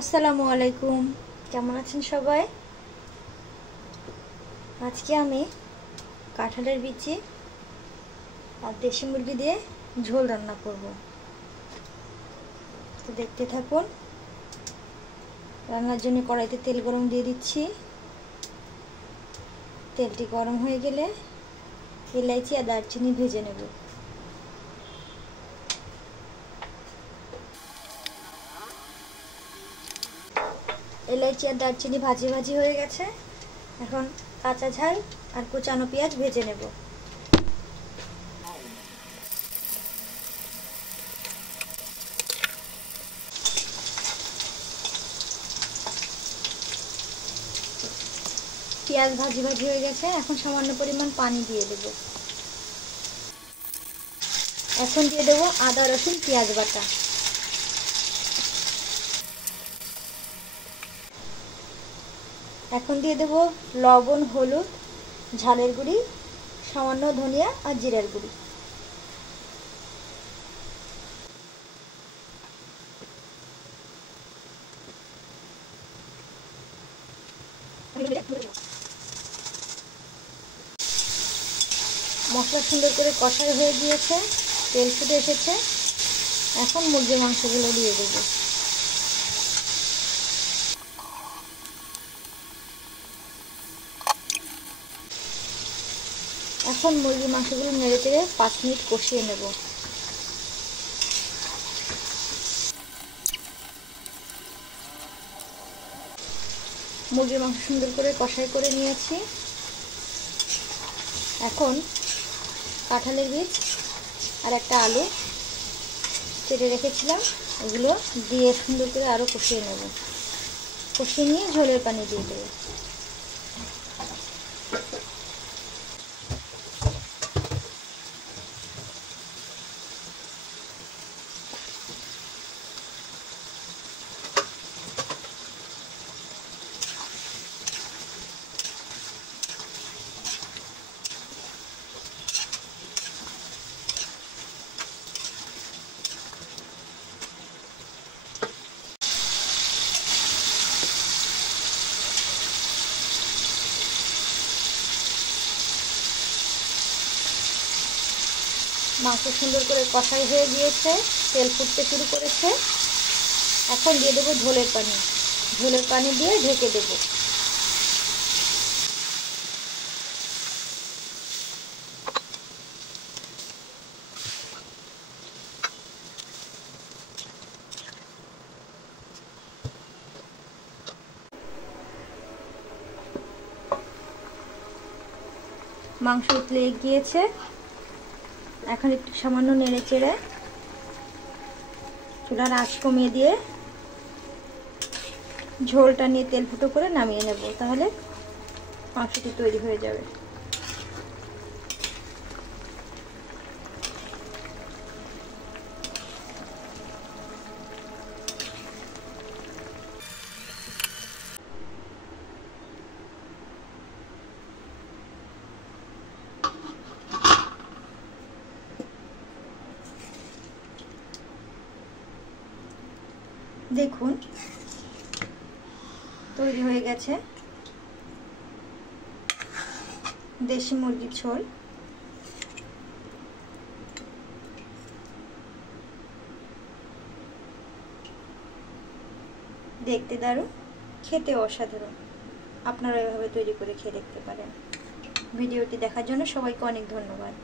আসসালামু আলাইকুম, কেমন আছেন সবাই? আজকে আমি কাঁঠালের বিচি আর দেশি মুরগি দিয়ে ঝোল রান্না করব। তো দেখতে থাকুন। রান্নার জন্য কড়াইতে তেল গরম দিয়ে দিচ্ছি। তেলটি গরম হয়ে গেলে এলাইচি আর দারচিনি ভেজে নেব। এলাইচি আর দারচিনি ভাজি ভাজি হয়ে গেছে। এখন কাঁচা ঝাল আর কুচানো পেঁয়াজ ভেজে নেব। পেঁয়াজ ভাজি ভাজি হয়ে গেছে। এখন সামান্য পরিমাণ পানি দিয়ে দেব। এখন দিয়ে দেব আদা রসুন পেঁয়াজ বাটা। এখন দিয়ে দেব লবণ, হলুদ, ঝালের গুঁড়ি, সামান্য ধনিয়া আর জিরার গুঁড়ি। মশলা সুন্দর করে কষাই হয়ে গিয়েছে, তেল ফুটে এসেছে। এখন মুরগির মাংসগুলো দিয়ে দেব। এখন মুরগির মাংসগুলো নেড়ে চেড়ে 5 মিনিট কষিয়ে নেব। মুরগির মাংস সুন্দর করে কষাই করে নিয়েছি। এখন কাঁঠালের বীজ আর একটা আলু কেটে রেখেছিলাম, ওগুলো দিয়ে সুন্দর করে আরও কষিয়ে নেব। কষিয়ে নিয়ে ঝোলের পানি দিয়ে দেবো। মাংস সুন্দর করে কষাই হয়ে গিয়েছে, তেল ফুটতে শুরু করেছে। এখন দিয়ে দেবো ঝোলের পানি। ঝোলের পানি দিয়ে ঢেকে দেব। মাংস উতলে গিয়েছে। এখন একটু সামান্য নেড়ে চেড়ে চুলার আঁচ কমিয়ে দিয়ে ঝোলটা নিয়ে তেল ফুটো করে নামিয়ে নেব। তাহলে মাংসটি তৈরি হয়ে যাবে। দেখুন তৈরি হয়ে গেছে দেশি মুরগির ঝোল। দেখতে দারুণ, খেতে অসাধারণ। আপনারা এভাবে তৈরি করে খেয়ে দেখতে পারেন। ভিডিওটি দেখার জন্য সবাইকে অনেক ধন্যবাদ।